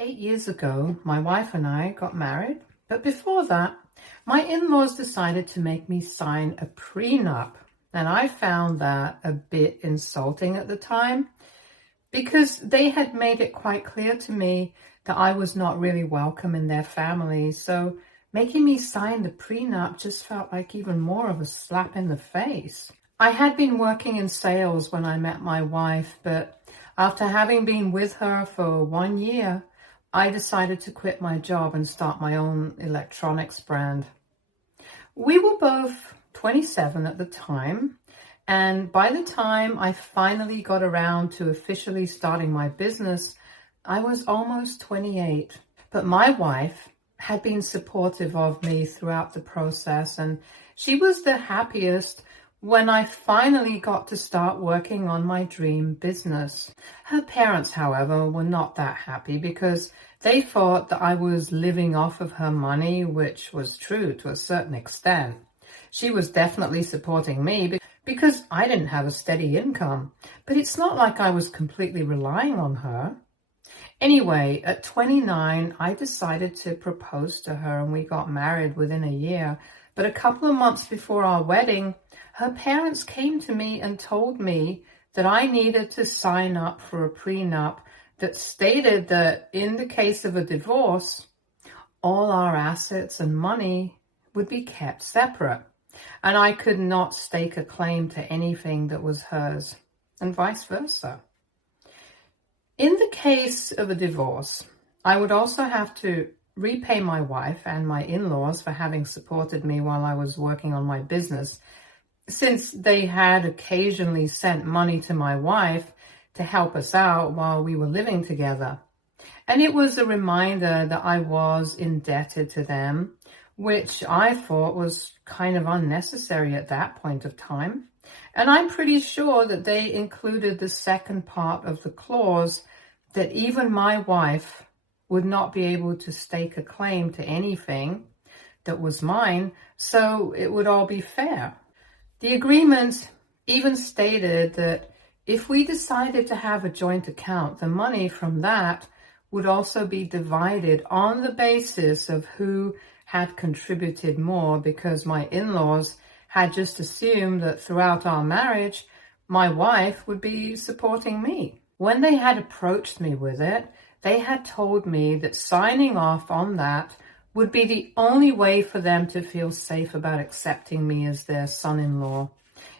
8 years ago, my wife and I got married, but before that, my in-laws decided to make me sign a prenup. And I found that a bit insulting at the time because they had made it quite clear to me that I was not really welcome in their family. So making me sign the prenup just felt like even more of a slap in the face. I had been working in sales when I met my wife, but after having been with her for 1 year, I decided to quit my job and start my own electronics brand. We were both 27 at the time, and by the time I finally got around to officially starting my business, I was almost 28. But my wife had been supportive of me throughout the process, and she was the happiest when I finally got to start working on my dream business. Her parents, however, were not that happy because they thought that I was living off of her money, which was true to a certain extent. She was definitely supporting me because I didn't have a steady income, but it's not like I was completely relying on her. Anyway, at 29, I decided to propose to her and we got married within a year. But a couple of months before our wedding, her parents came to me and told me that I needed to sign up for a prenup that stated that in the case of a divorce, all our assets and money would be kept separate, and I could not stake a claim to anything that was hers, and vice versa. In the case of a divorce, I would also have to repay my wife and my in-laws for having supported me while I was working on my business, since they had occasionally sent money to my wife to help us out while we were living together. And it was a reminder that I was indebted to them, which I thought was kind of unnecessary at that point of time. And I'm pretty sure that they included the second part of the clause that even my wife would not be able to stake a claim to anything that was mine, so it would all be fair. The agreement even stated that if we decided to have a joint account, the money from that would also be divided on the basis of who had contributed more, because my in-laws had just assumed that throughout our marriage, my wife would be supporting me. When they had approached me with it, they had told me that signing off on that would be the only way for them to feel safe about accepting me as their son-in-law.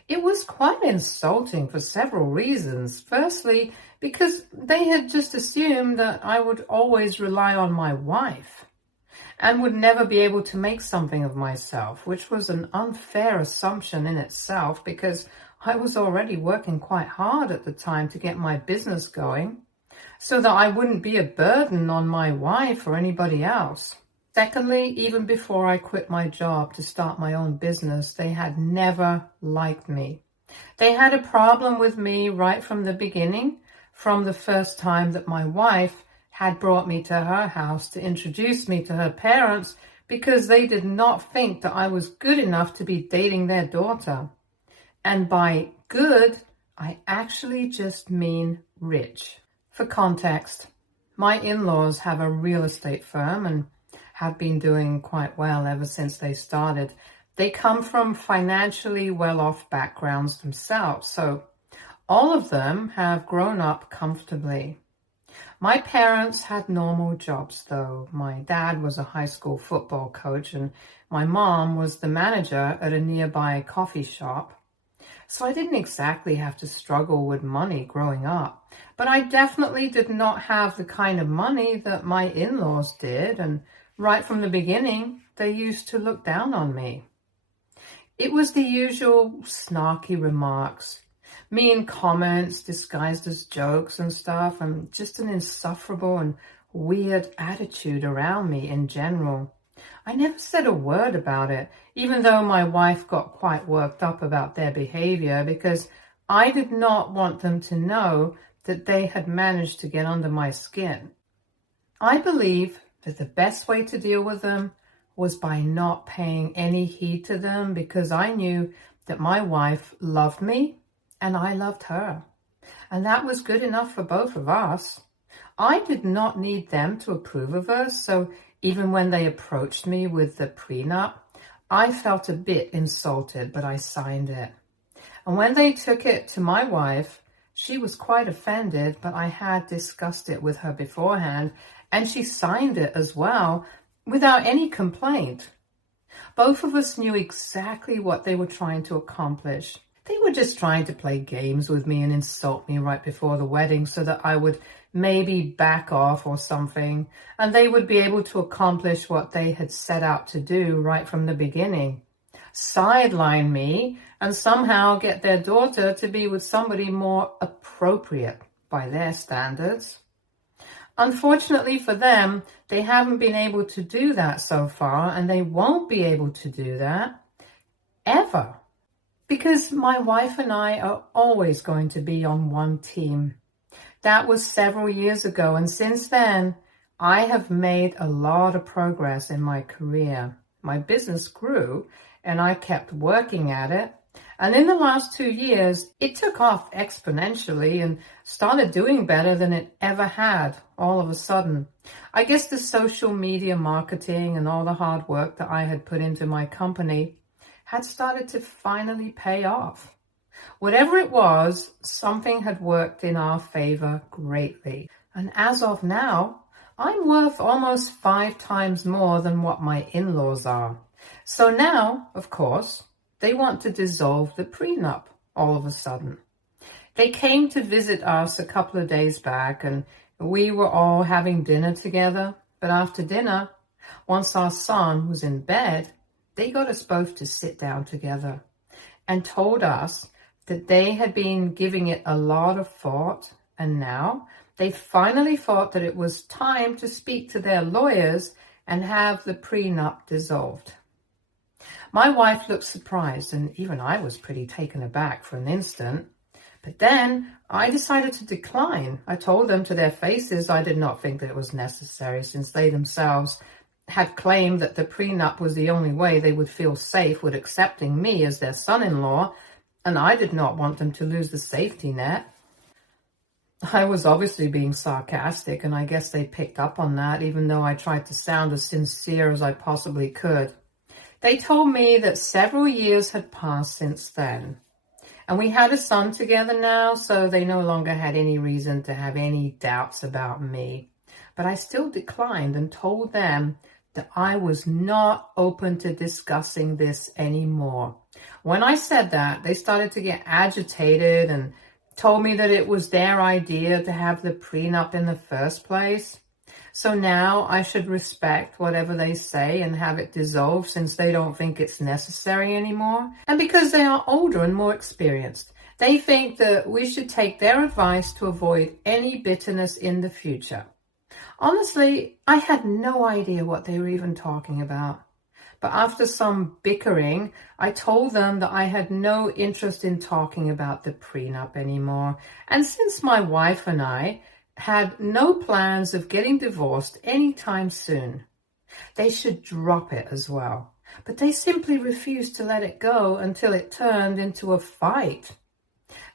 It was quite insulting for several reasons. Firstly, because they had just assumed that I would always rely on my wife and would never be able to make something of myself, which was an unfair assumption in itself because I was already working quite hard at the time to get my business going, so that I wouldn't be a burden on my wife or anybody else. Secondly, even before I quit my job to start my own business, they had never liked me. They had a problem with me right from the beginning, from the first time that my wife had brought me to her house to introduce me to her parents, because they did not think that I was good enough to be dating their daughter. And by good, I actually just mean rich. For context, my in-laws have a real estate firm and have been doing quite well ever since they started. They come from financially well-off backgrounds themselves, so all of them have grown up comfortably. My parents had normal jobs, though. My dad was a high school football coach, and my mom was the manager at a nearby coffee shop. So I didn't exactly have to struggle with money growing up, but I definitely did not have the kind of money that my in-laws did, and right from the beginning, they used to look down on me. It was the usual snarky remarks, mean comments disguised as jokes and stuff, and just an insufferable and weird attitude around me in general. I never said a word about it, even though my wife got quite worked up about their behavior, because I did not want them to know that they had managed to get under my skin. I believe that the best way to deal with them was by not paying any heed to them, because I knew that my wife loved me and I loved her. And that was good enough for both of us. I did not need them to approve of us, so even when they approached me with the prenup, I felt a bit insulted, but I signed it. And when they took it to my wife, she was quite offended, but I had discussed it with her beforehand, and she signed it as well without any complaint. Both of us knew exactly what they were trying to accomplish. They were just trying to play games with me and insult me right before the wedding so that I would maybe back off or something, and they would be able to accomplish what they had set out to do right from the beginning. Sideline me and somehow get their daughter to be with somebody more appropriate by their standards. Unfortunately for them, they haven't been able to do that so far, and they won't be able to do that ever. Because my wife and I are always going to be on one team. That was several years ago, and since then, I have made a lot of progress in my career. My business grew, and I kept working at it. And in the last 2 years, it took off exponentially and started doing better than it ever had all of a sudden. I guess the social media marketing and all the hard work that I had put into my company had started to finally pay off. Whatever it was, something had worked in our favor greatly. And as of now, I'm worth almost 5 times more than what my in-laws are. So now, of course, they want to dissolve the prenup all of a sudden. They came to visit us a couple of days back, and we were all having dinner together. But after dinner, once our son was in bed, they got us both to sit down together and told us that they had been giving it a lot of thought, and now they finally thought that it was time to speak to their lawyers and have the prenup dissolved. My wife looked surprised, and even I was pretty taken aback for an instant. But then I decided to decline. I told them to their faces I did not think that it was necessary, since they themselves had claimed that the prenup was the only way they would feel safe with accepting me as their son-in-law, and I did not want them to lose the safety net. I was obviously being sarcastic, and I guess they picked up on that, even though I tried to sound as sincere as I possibly could. They told me that several years had passed since then, and we had a son together now, so they no longer had any reason to have any doubts about me. But I still declined and told them that I was not open to discussing this anymore. When I said that, they started to get agitated and told me that it was their idea to have the prenup in the first place. So now I should respect whatever they say and have it dissolved, since they don't think it's necessary anymore. And because they are older and more experienced, they think that we should take their advice to avoid any bitterness in the future. Honestly, I had no idea what they were even talking about. But after some bickering, I told them that I had no interest in talking about the prenup anymore. And since my wife and I had no plans of getting divorced anytime soon, they should drop it as well. But they simply refused to let it go until it turned into a fight.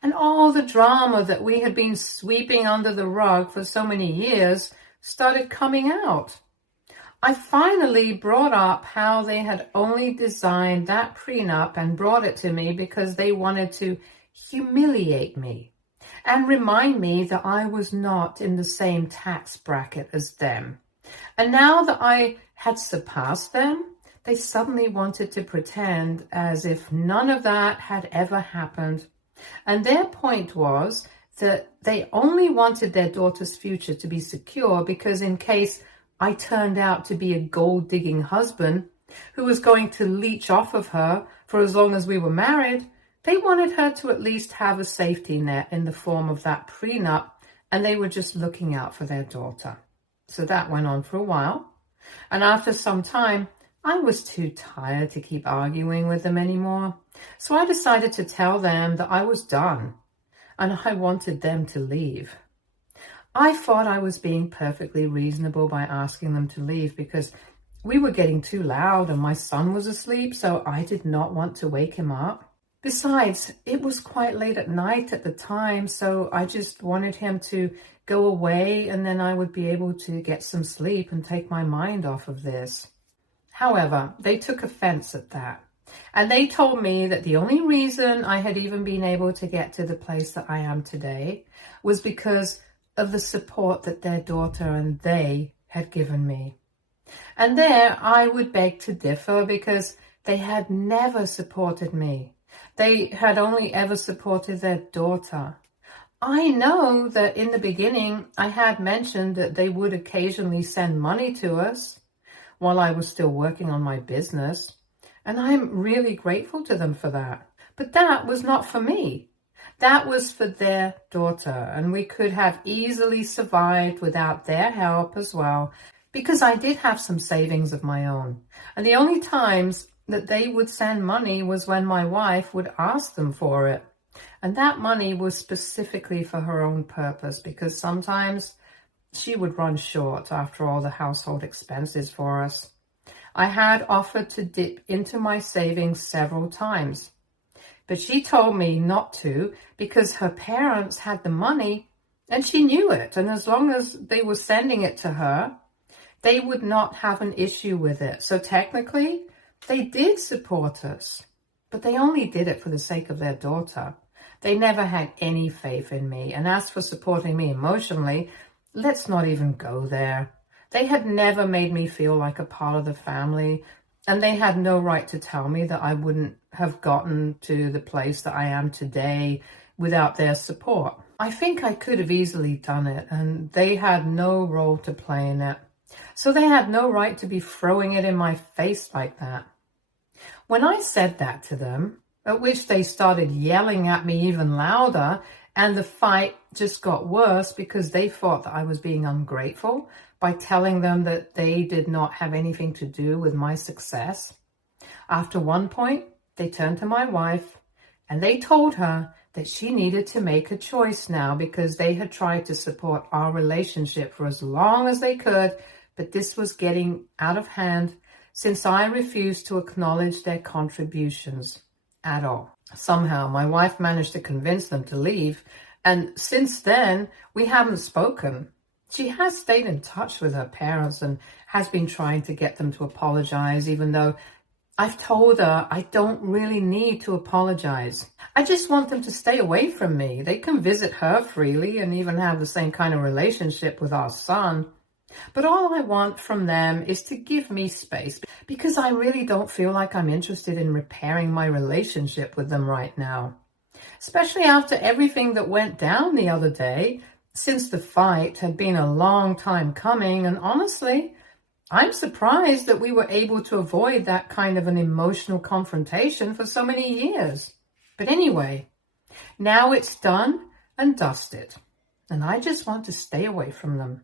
And all the drama that we had been sweeping under the rug for so many years started coming out. I finally brought up how they had only designed that prenup and brought it to me because they wanted to humiliate me and remind me that I was not in the same tax bracket as them. And now that I had surpassed them, they suddenly wanted to pretend as if none of that had ever happened. And their point was that they only wanted their daughter's future to be secure because in case I turned out to be a gold-digging husband who was going to leech off of her for as long as we were married, they wanted her to at least have a safety net in the form of that prenup, and they were just looking out for their daughter. So that went on for a while, and after some time, I was too tired to keep arguing with them anymore. So I decided to tell them that I was done, and I wanted them to leave. I thought I was being perfectly reasonable by asking them to leave because we were getting too loud and my son was asleep, so I did not want to wake him up. Besides, it was quite late at night at the time, so I just wanted him to go away and then I would be able to get some sleep and take my mind off of this. However, they took offense at that. And they told me that the only reason I had even been able to get to the place that I am today was because of the support that their daughter and they had given me. And there I would beg to differ, because they had never supported me. They had only ever supported their daughter. I know that in the beginning I had mentioned that they would occasionally send money to us while I was still working on my business, and I'm really grateful to them for that. But that was not for me. That was for their daughter, and we could have easily survived without their help as well, because I did have some savings of my own. And the only times that they would send money was when my wife would ask them for it. And that money was specifically for her own purpose, because sometimes she would run short after all the household expenses for us. I had offered to dip into my savings several times, but she told me not to, because her parents had the money and she knew it. And as long as they were sending it to her, they would not have an issue with it. So technically, they did support us, but they only did it for the sake of their daughter. They never had any faith in me. And as for supporting me emotionally, let's not even go there. They had never made me feel like a part of the family, and they had no right to tell me that I wouldn't have gotten to the place that I am today without their support. I think I could have easily done it, and they had no role to play in it. So they had no right to be throwing it in my face like that. When I said that to them, at which they started yelling at me even louder, and the fight just got worse because they thought that I was being ungrateful by telling them that they did not have anything to do with my success. After one point, they turned to my wife and they told her that she needed to make a choice now, because they had tried to support our relationship for as long as they could, but this was getting out of hand since I refused to acknowledge their contributions at all. Somehow my wife managed to convince them to leave, and since then we haven't spoken. She has stayed in touch with her parents and has been trying to get them to apologize, even though I've told her I don't really need to apologize. I just want them to stay away from me. They can visit her freely and even have the same kind of relationship with our son. But all I want from them is to give me space, because I really don't feel like I'm interested in repairing my relationship with them right now. Especially after everything that went down the other day, since the fight had been a long time coming, and honestly, I'm surprised that we were able to avoid that kind of an emotional confrontation for so many years. But anyway, now it's done and dusted, and I just want to stay away from them.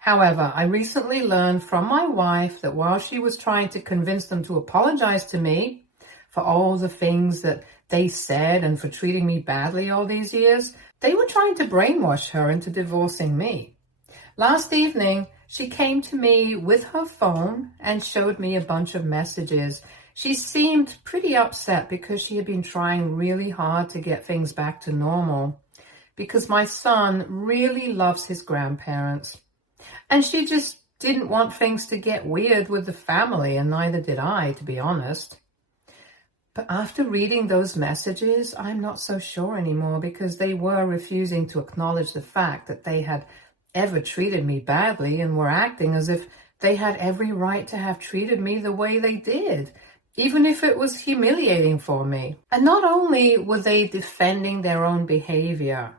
However, I recently learned from my wife that while she was trying to convince them to apologize to me for all the things that they said and for treating me badly all these years, they were trying to brainwash her into divorcing me. Last evening, she came to me with her phone and showed me a bunch of messages. She seemed pretty upset because she had been trying really hard to get things back to normal, because my son really loves his grandparents. And she just didn't want things to get weird with the family, and neither did I, to be honest. But after reading those messages, I'm not so sure anymore, because they were refusing to acknowledge the fact that they had ever treated me badly and were acting as if they had every right to have treated me the way they did, even if it was humiliating for me. And not only were they defending their own behavior,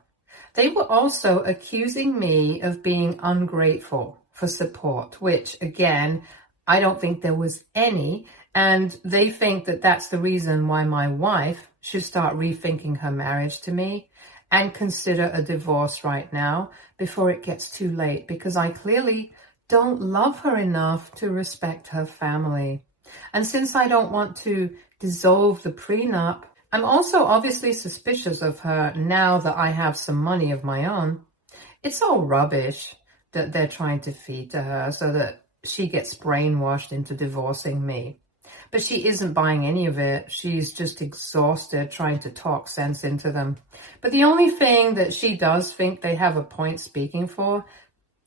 they were also accusing me of being ungrateful for support, which, again, I don't think there was any, and they think that that's the reason why my wife should start rethinking her marriage to me and consider a divorce right now before it gets too late, because I clearly don't love her enough to respect her family. And since I don't want to dissolve the prenup, I'm also obviously suspicious of her now that I have some money of my own. It's all rubbish that they're trying to feed to her so that she gets brainwashed into divorcing me. But she isn't buying any of it. She's just exhausted trying to talk sense into them. But the only thing that she does think they have a point speaking for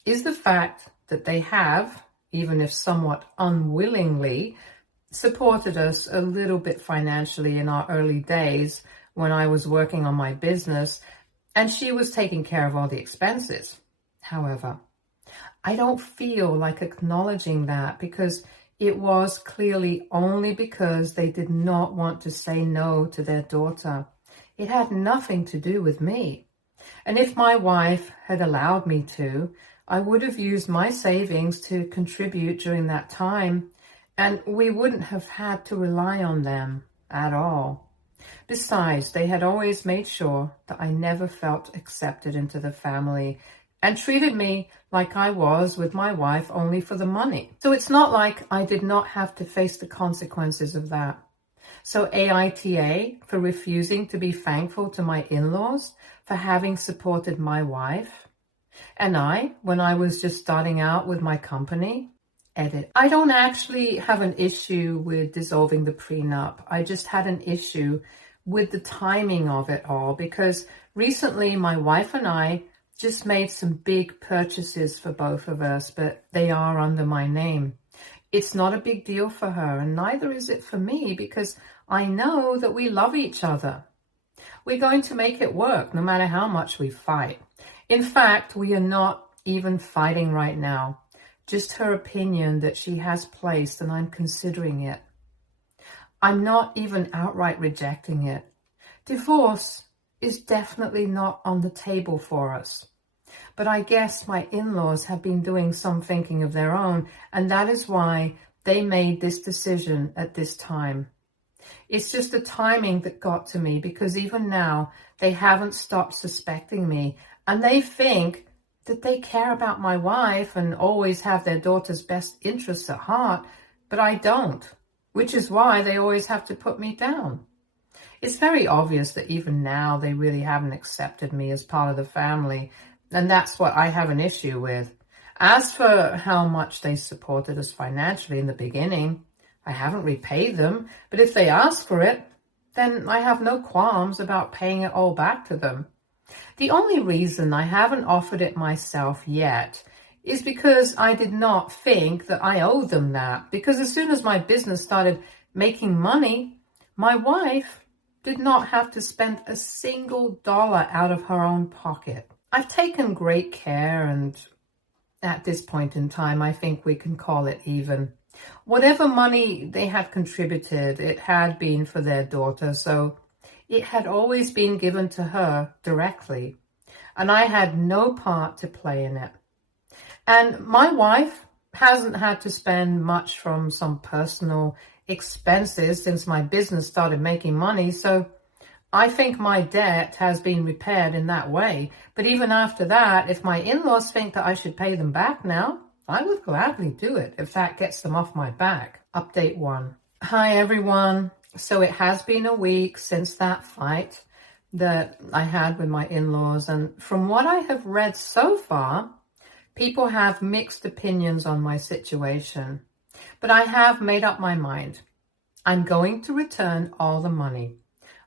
is the fact that they have, even if somewhat unwillingly, supported us a little bit financially in our early days when I was working on my business, and she was taking care of all the expenses. However, I don't feel like acknowledging that because it was clearly only because they did not want to say no to their daughter. It had nothing to do with me. And if my wife had allowed me to, I would have used my savings to contribute during that time, and we wouldn't have had to rely on them at all. Besides, they had always made sure that I never felt accepted into the family and treated me like I was with my wife only for the money. So it's not like I did not have to face the consequences of that. So AITA for refusing to be thankful to my in-laws for having supported my wife. And I, when I was just starting out with my company, edit. I don't actually have an issue with dissolving the prenup. I just had an issue with the timing of it all because recently my wife and I just made some big purchases for both of us, but they are under my name. It's not a big deal for her, and neither is it for me because I know that we love each other. We're going to make it work no matter how much we fight. In fact, we are not even fighting right now. Just her opinion that she has placed, and I'm considering it. I'm not even outright rejecting it. Divorce is definitely not on the table for us. But I guess my in-laws have been doing some thinking of their own, and that is why they made this decision at this time. It's just the timing that got to me because even now they haven't stopped suspecting me, and they think that they care about my wife and always have their daughter's best interests at heart, but I don't, which is why they always have to put me down. It's very obvious that even now they really haven't accepted me as part of the family, and that's what I have an issue with. As for how much they supported us financially in the beginning, I haven't repaid them, but if they ask for it, then I have no qualms about paying it all back to them. The only reason I haven't offered it myself yet is because I did not think that I owed them that, because as soon as my business started making money, my wife did not have to spend a single dollar out of her own pocket. I've taken great care, and at this point in time, I think we can call it even. Whatever money they had contributed, it had been for their daughter, so it had always been given to her directly, and I had no part to play in it. And my wife hasn't had to spend much from some personal expenses since my business started making money, so I think my debt has been repaired in that way. But even after that, if my in-laws think that I should pay them back now, I would gladly do it if that gets them off my back. Update 1. Hi everyone. So it has been a week since that fight that I had with my in-laws, and from what I have read so far, people have mixed opinions on my situation. But I have made up my mind. I'm going to return all the money.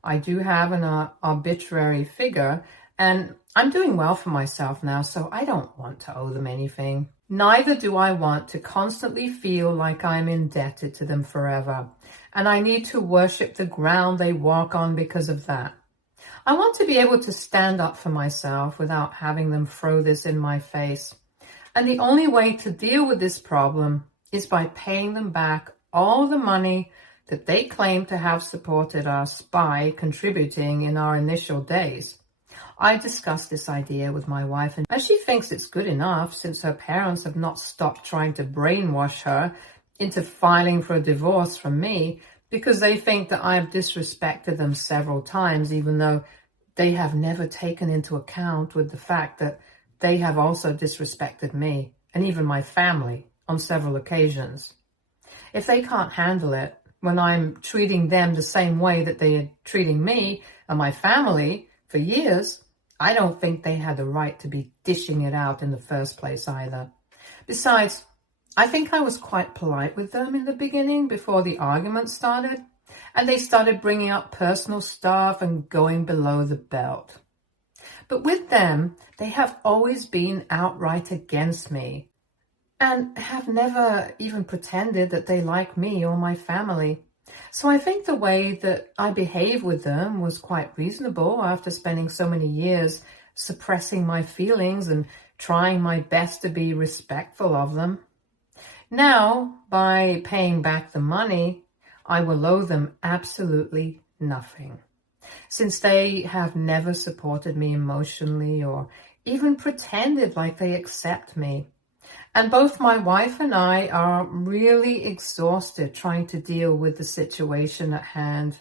I do have an arbitrary figure, and I'm doing well for myself now, so I don't want to owe them anything. Neither do I want to constantly feel like I'm indebted to them forever, and I need to worship the ground they walk on because of that. I want to be able to stand up for myself without having them throw this in my face. And the only way to deal with this problem is by paying them back all the money that they claim to have supported us by contributing in our initial days. I discussed this idea with my wife, and she thinks it's good enough since her parents have not stopped trying to brainwash her into filing for a divorce from me because they think that I have disrespected them several times, even though they have never taken into account with the fact that they have also disrespected me and even my family on several occasions. If they can't handle it when I'm treating them the same way that they are treating me and my family for years, I don't think they had the right to be dishing it out in the first place either. Besides, I think I was quite polite with them in the beginning before the argument started, and they started bringing up personal stuff and going below the belt. But with them, they have always been outright against me and have never even pretended that they like me or my family. So I think the way that I behave with them was quite reasonable after spending so many years suppressing my feelings and trying my best to be respectful of them. Now, by paying back the money, I will owe them absolutely nothing, since they have never supported me emotionally or even pretended like they accept me. And both my wife and I are really exhausted trying to deal with the situation at hand.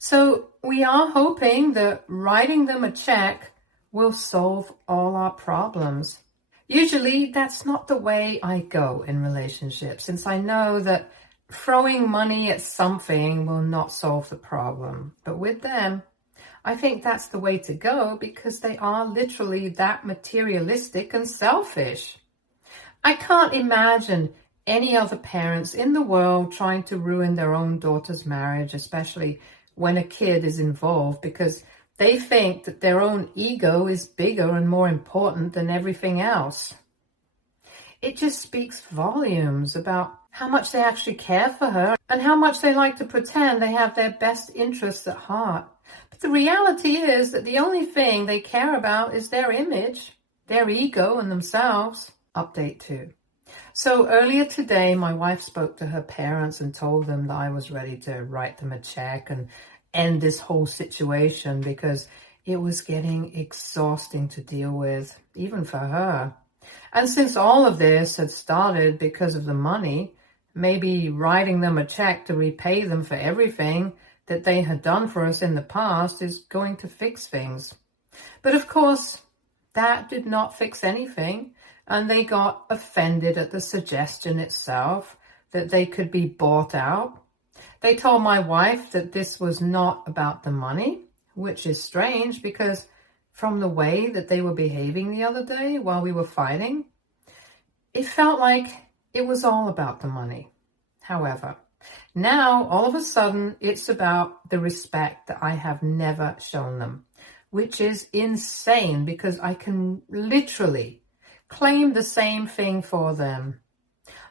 So we are hoping that writing them a check will solve all our problems. Usually that's not the way I go in relationships, since I know that throwing money at something will not solve the problem. But with them, I think that's the way to go because they are literally that materialistic and selfish. I can't imagine any other parents in the world trying to ruin their own daughter's marriage, especially when a kid is involved, because they think that their own ego is bigger and more important than everything else. It just speaks volumes about how much they actually care for her and how much they like to pretend they have their best interests at heart. But the reality is that the only thing they care about is their image, their ego, and themselves. Update 2. So earlier today, my wife spoke to her parents and told them that I was ready to write them a check and end this whole situation because it was getting exhausting to deal with, even for her. And since all of this had started because of the money, maybe writing them a check to repay them for everything that they had done for us in the past is going to fix things. But of course, that did not fix anything, and they got offended at the suggestion itself that they could be bought out. They told my wife that this was not about the money, which is strange because from the way that they were behaving the other day while we were fighting, it felt like it was all about the money. However, now all of a sudden it's about the respect that I have never shown them, which is insane because I can literally claim the same thing for them.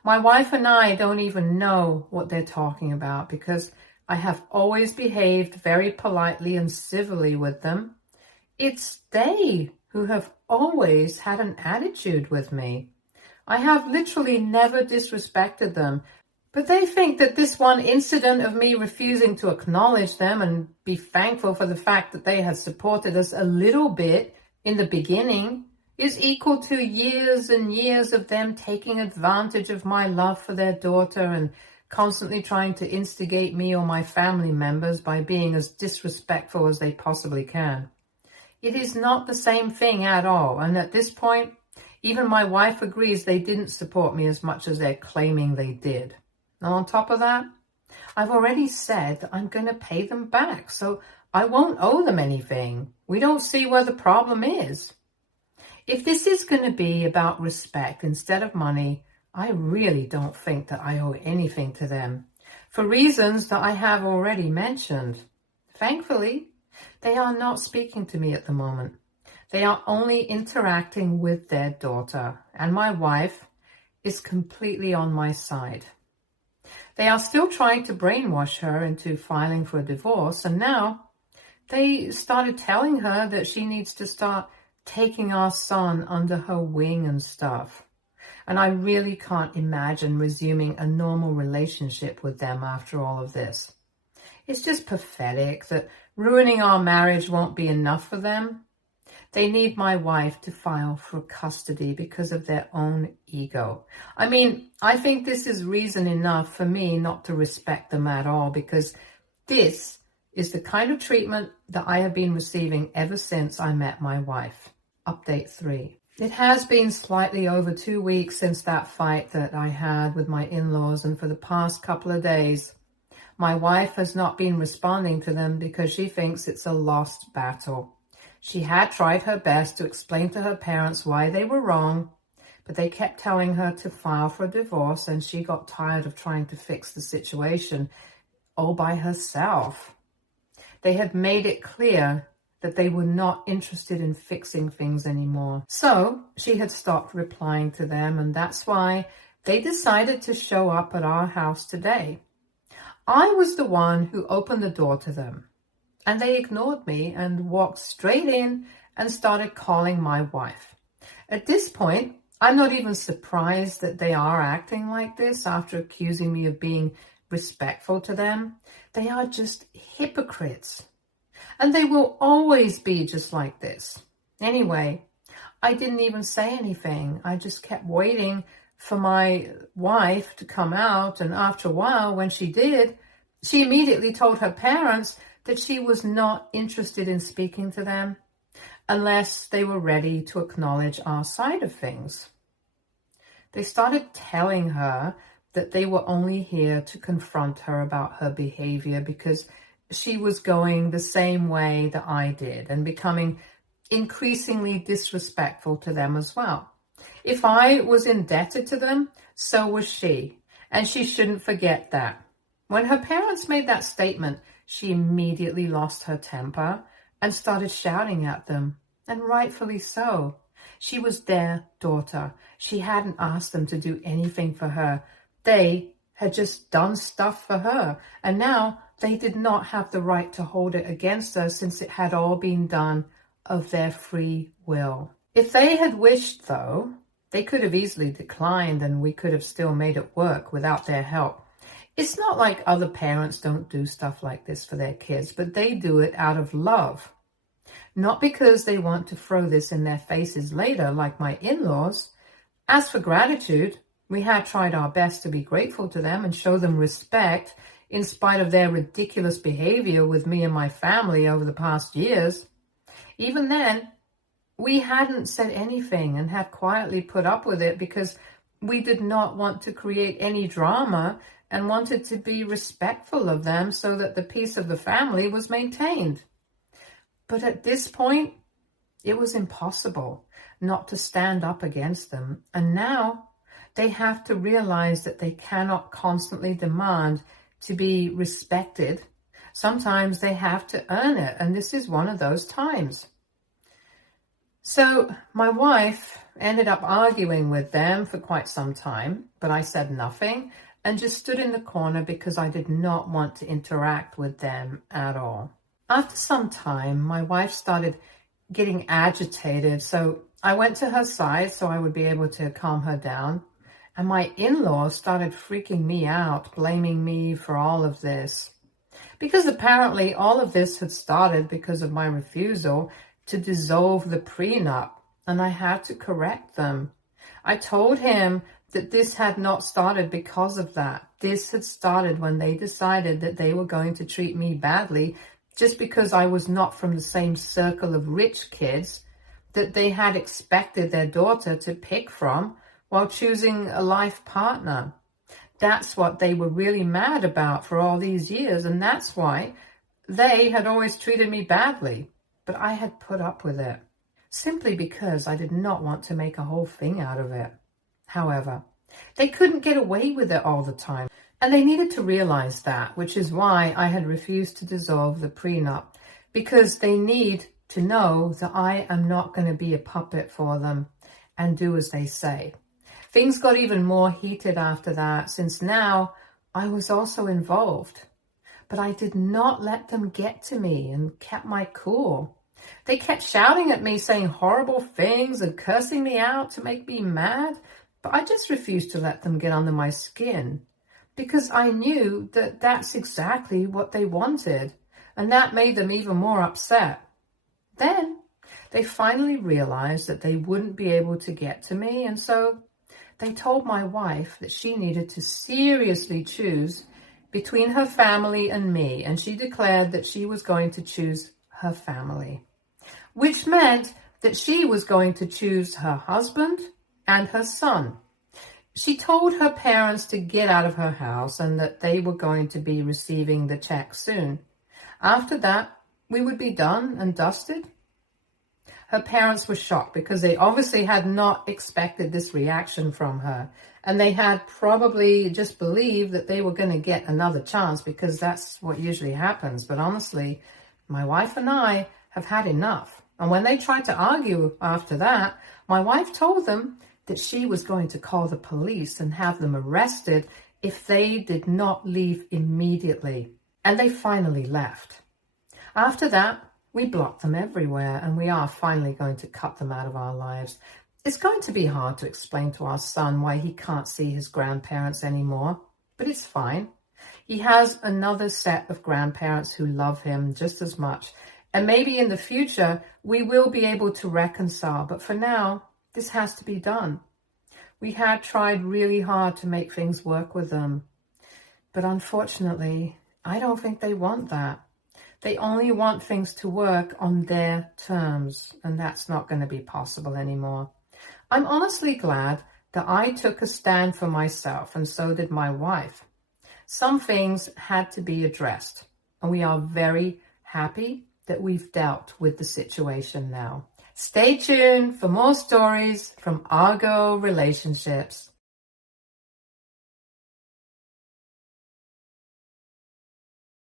My wife and I don't even know what they're talking about because I have always behaved very politely and civilly with them. It's they who have always had an attitude with me. I have literally never disrespected them, but they think that this one incident of me refusing to acknowledge them and be thankful for the fact that they had supported us a little bit in the beginning is equal to years and years of them taking advantage of my love for their daughter and constantly trying to instigate me or my family members by being as disrespectful as they possibly can. It is not the same thing at all, and at this point, even my wife agrees they didn't support me as much as they're claiming they did. And on top of that, I've already said that I'm going to pay them back, so I won't owe them anything. We don't see where the problem is. If this is going to be about respect instead of money, I really don't think that I owe anything to them, for reasons that I have already mentioned. Thankfully, they are not speaking to me at the moment. They are only interacting with their daughter, and my wife is completely on my side. They are still trying to brainwash her into filing for a divorce, and now they started telling her that she needs to start taking our son under her wing and stuff. And I really can't imagine resuming a normal relationship with them after all of this. It's just pathetic that ruining our marriage won't be enough for them. They need my wife to file for custody because of their own ego. I mean, I think this is reason enough for me not to respect them at all, because this is the kind of treatment that I have been receiving ever since I met my wife. Update 3. It has been slightly over 2 weeks since that fight that I had with my in-laws, and for the past couple of days, my wife has not been responding to them because she thinks it's a lost battle. She had tried her best to explain to her parents why they were wrong, but they kept telling her to file for a divorce, and she got tired of trying to fix the situation all by herself. They had made it clear that they were not interested in fixing things anymore. So she had stopped replying to them, and that's why they decided to show up at our house today. I was the one who opened the door to them, and they ignored me and walked straight in and started calling my wife. At this point, I'm not even surprised that they are acting like this after accusing me of being respectful to them. They are just hypocrites. And they will always be just like this. Anyway, I didn't even say anything. I just kept waiting for my wife to come out. And after a while, when she did, she immediately told her parents that she was not interested in speaking to them unless they were ready to acknowledge our side of things. They started telling her that they were only here to confront her about her behavior because she was going the same way that I did and becoming increasingly disrespectful to them as well. If I was indebted to them, so was she, and she shouldn't forget that. When her parents made that statement, she immediately lost her temper and started shouting at them, and rightfully so. She was their daughter. She hadn't asked them to do anything for her. They had just done stuff for her, and now they did not have the right to hold it against her since it had all been done of their free will. If they had wished, though, they could have easily declined and we could have still made it work without their help. It's not like other parents don't do stuff like this for their kids, but they do it out of love. Not because they want to throw this in their faces later, like my in-laws. As for gratitude, we had tried our best to be grateful to them and show them respect in spite of their ridiculous behavior with me and my family over the past years. Even then, we hadn't said anything and had quietly put up with it because we did not want to create any drama and wanted to be respectful of them so that the peace of the family was maintained. But at this point, it was impossible not to stand up against them. And now they have to realize that they cannot constantly demand to be respected. Sometimes they have to earn it, and this is one of those times. So my wife ended up arguing with them for quite some time, but I said nothing and just stood in the corner because I did not want to interact with them at all. After some time, my wife started getting agitated, so I went to her side so I would be able to calm her down. And my in-laws started freaking me out, blaming me for all of this. Because apparently all of this had started because of my refusal to dissolve the prenup, and I had to correct them. I told him that this had not started because of that. This had started when they decided that they were going to treat me badly just because I was not from the same circle of rich kids that they had expected their daughter to pick from while choosing a life partner. That's what they were really mad about for all these years, and that's why they had always treated me badly. But I had put up with it, simply because I did not want to make a whole thing out of it. However, they couldn't get away with it all the time, and they needed to realize that, which is why I had refused to dissolve the prenup, because they need to know that I am not going to be a puppet for them and do as they say. Things got even more heated after that, since now I was also involved. But I did not let them get to me and kept my cool. They kept shouting at me, saying horrible things and cursing me out to make me mad, but I just refused to let them get under my skin because I knew that that's exactly what they wanted, and that made them even more upset. Then they finally realized that they wouldn't be able to get to me, and so they told my wife that she needed to seriously choose between her family and me, and she declared that she was going to choose her family, which meant that she was going to choose her husband and her son. She told her parents to get out of her house and that they were going to be receiving the check soon. After that, we would be done and dusted. Her parents were shocked because they obviously had not expected this reaction from her. And they had probably just believed that they were going to get another chance because that's what usually happens. But honestly, my wife and I have had enough. And when they tried to argue after that, my wife told them that she was going to call the police and have them arrested if they did not leave immediately. And they finally left. After that, we blocked them everywhere, and we are finally going to cut them out of our lives. It's going to be hard to explain to our son why he can't see his grandparents anymore, but it's fine. He has another set of grandparents who love him just as much, and maybe in the future we will be able to reconcile, but for now, this has to be done. We had tried really hard to make things work with them, but unfortunately, I don't think they want that. They only want things to work on their terms, and that's not going to be possible anymore. I'm honestly glad that I took a stand for myself, and so did my wife. Some things had to be addressed, and we are very happy that we've dealt with the situation now. Stay tuned for more stories from Argo Relationships.